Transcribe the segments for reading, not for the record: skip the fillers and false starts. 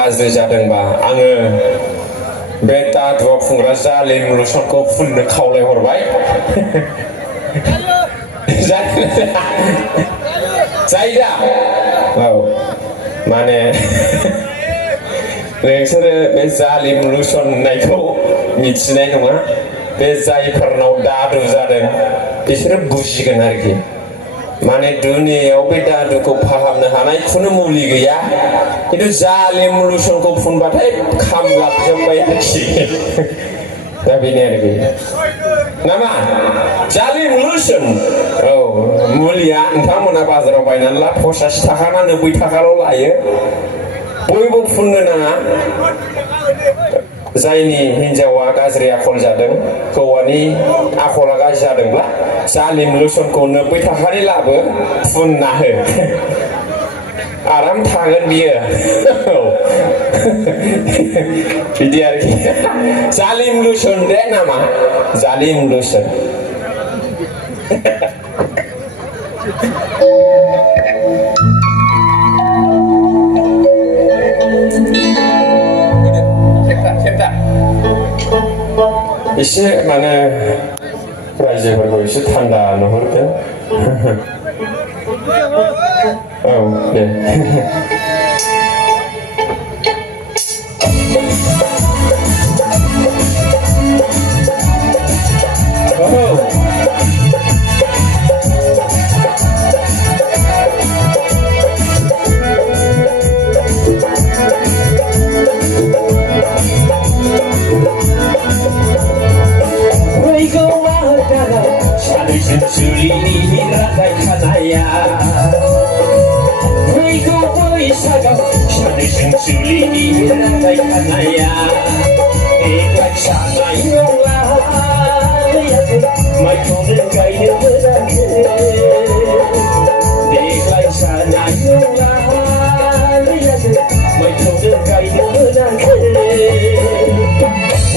गाज्रि जादोंबा आङो बे दादुआ फुंग्रा जालि मुलुसनखौ फुननो खावलायहरबाय। जायो दा? औ माने नोंसोरो बे जालि मुलुसन होननायखौ मिथिनाय नङा। बे जायफोरनाव दादु जादों बिसोरो बुजिगोन आरोखि। माने दुनियाव बे दादुखौ फाहामनो हानाय खुनु मुलि गैया, खिन्थु जालि मुलुसनखौ फुनबाथाय खामलाबजोब्बाय आरोखि। दा बेनो आरोखि नामा जालि मुलुसन। औ मुलिया नोंथांमोना बाजाराव बायनानै ला, 85 थाखा ना 90 थाखाल' लायो। बयबो फुननो नाङा। जायनि हिन्जावा गाज्रि आखल जादों, हौवानि आखला गाज्रि जादोंब्ला जालि मुलुसनखौ 90 थाखानि लाबो, फुनना हो। आराम थागोन बियो। बिदि आरोखि जालि मुलुसन दे नामा, जालि मुलुसन। एसे माने रायजोफोरखौ एसे थान्दा नुहुरदों। औ दे। जुलिनि रादाय खानाया फैगौ बैसागाव सानैजों जुलिनि रादाय खानाया देग्लाय जानाय नंला माइखौनो गायनो मोनाखै देग्लाय जानाय नंला माइखौनो गायनो मोनाखै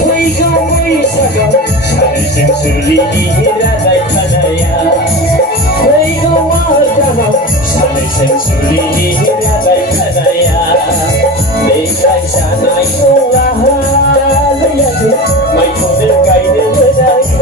फैगौ बैसागाव सानैजों जुलिनि रादाय खानाया फैगौ दानाव सानैजों जुलिनि रादाय खानाया देग्लाय जानाय नंला माइखौनो गायनो मोनाखै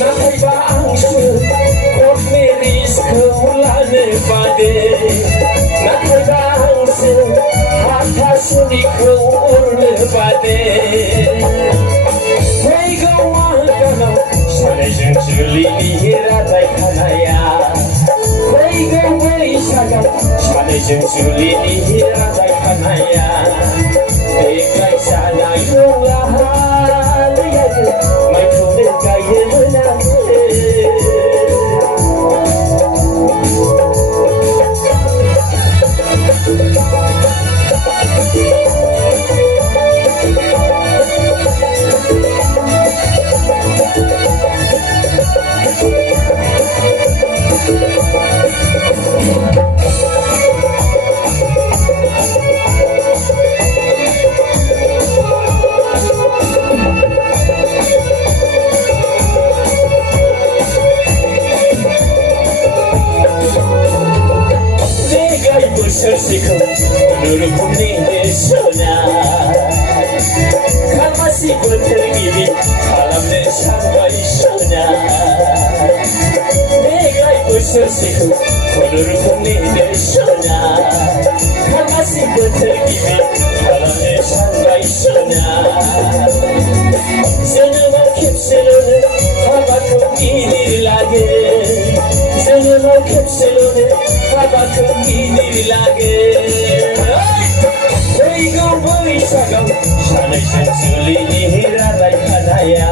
नाथायबा आंसो कर्ट मेरिजखौ लानो बादे नाथायबा आंसो हाथासुनिखौ उरनो बादे फैगौ दानाव सानैजों जुलिनि रादाय खानाया फैगौ बैसागाव सानैजों जुलिनि रादाय खानाया देग्लाय जानाय नंला माइखौनो गायनो मोनाखै बोसोरसेखौ खुनुरुखुमनि नेसोना खामासि बोथोर गिबि खालामनो सानबाय सना देग्लाय बोसोरसेखौ खुनुरुखुमनि नेसोना खामासि बोथोर गिबि खालामनो सानबाय सना जोनोमाव खेबसेल'नो हाबाखौ गिदिर लागे जोनोमाव खेबसेल'नो हाबाखौ गिदिर लागे फैगौ बैसागाव सानैजों जुलिनि रादाय खानाया